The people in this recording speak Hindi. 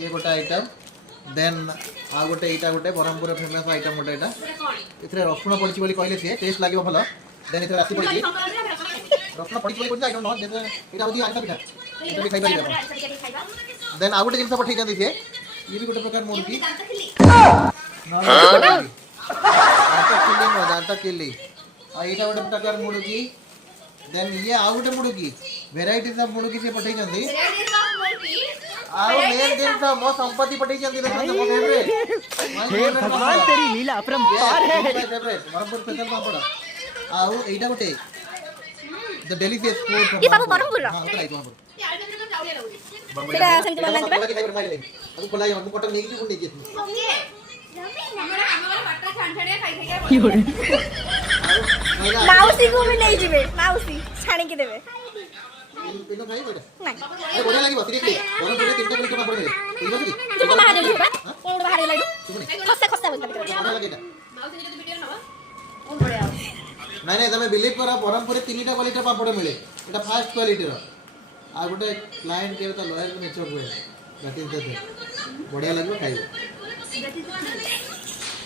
ये गोटे आइटम देन आ गोटे एटा गोटे ब्रह्मपुर फेमस आइटम गोटे एटा इथरे रसुण पड़छि बोली कहले से टेस्ट लागियो भलो देन इथरे राशि पड़छि रसुण पड़छि बोली कहले आई डोंट नो देन एटा होदी आइटम पिठा एटा भी खाइ परिबा देन आ गोटे जिंस पठै जंदी से ये भी गोटे प्रकार मुर्गी ना दांत किल्ली आ एटा गोटे प्रकार मुर्गी देन ये आ गोटे मुर्गी वेराइटीज ऑफ मुर्गी से पठै जंदी आओ मेन दिन तो मो संपत्ति पठी जंदी देखो मो फेवरेट हे भगवान तेरी लीला अपरंपार है फेवरेट बरमपुर स्पेशल पापड़ आओ एटा गोटे द डेलिशियस फूड ये बाबू बरमपुर रो हां उतराई बरमपुर सेटा सेंट बना दिबा खाइ पर माइले अब खोला जाम पटक नेकी छी नेकी माउसी को भी नहीं जीवे माउसी छाणी के देबे पिनो खाइ बडा नहीं ए बडा लागि बसरी के बरमपुर तीनटा पुलिस पापड़ मिले बुझबो कि तुम बाहर जाऊ बा कोन बाहर लागू खस्ता खस्ता बोल बडा लागि एटा माउसी जदी वीडियो नबा कोन बडे आ नहीं नहीं तमे बिलीव करा ब्रह्मपुर तीनटा क्वालिटी पापड़ मिले एटा फास्ट क्वालिटी रो आ गोटे क्लाइंट के तो लॉयल नेचर हुए दैट इज द बढ़िया लागबो खाइबो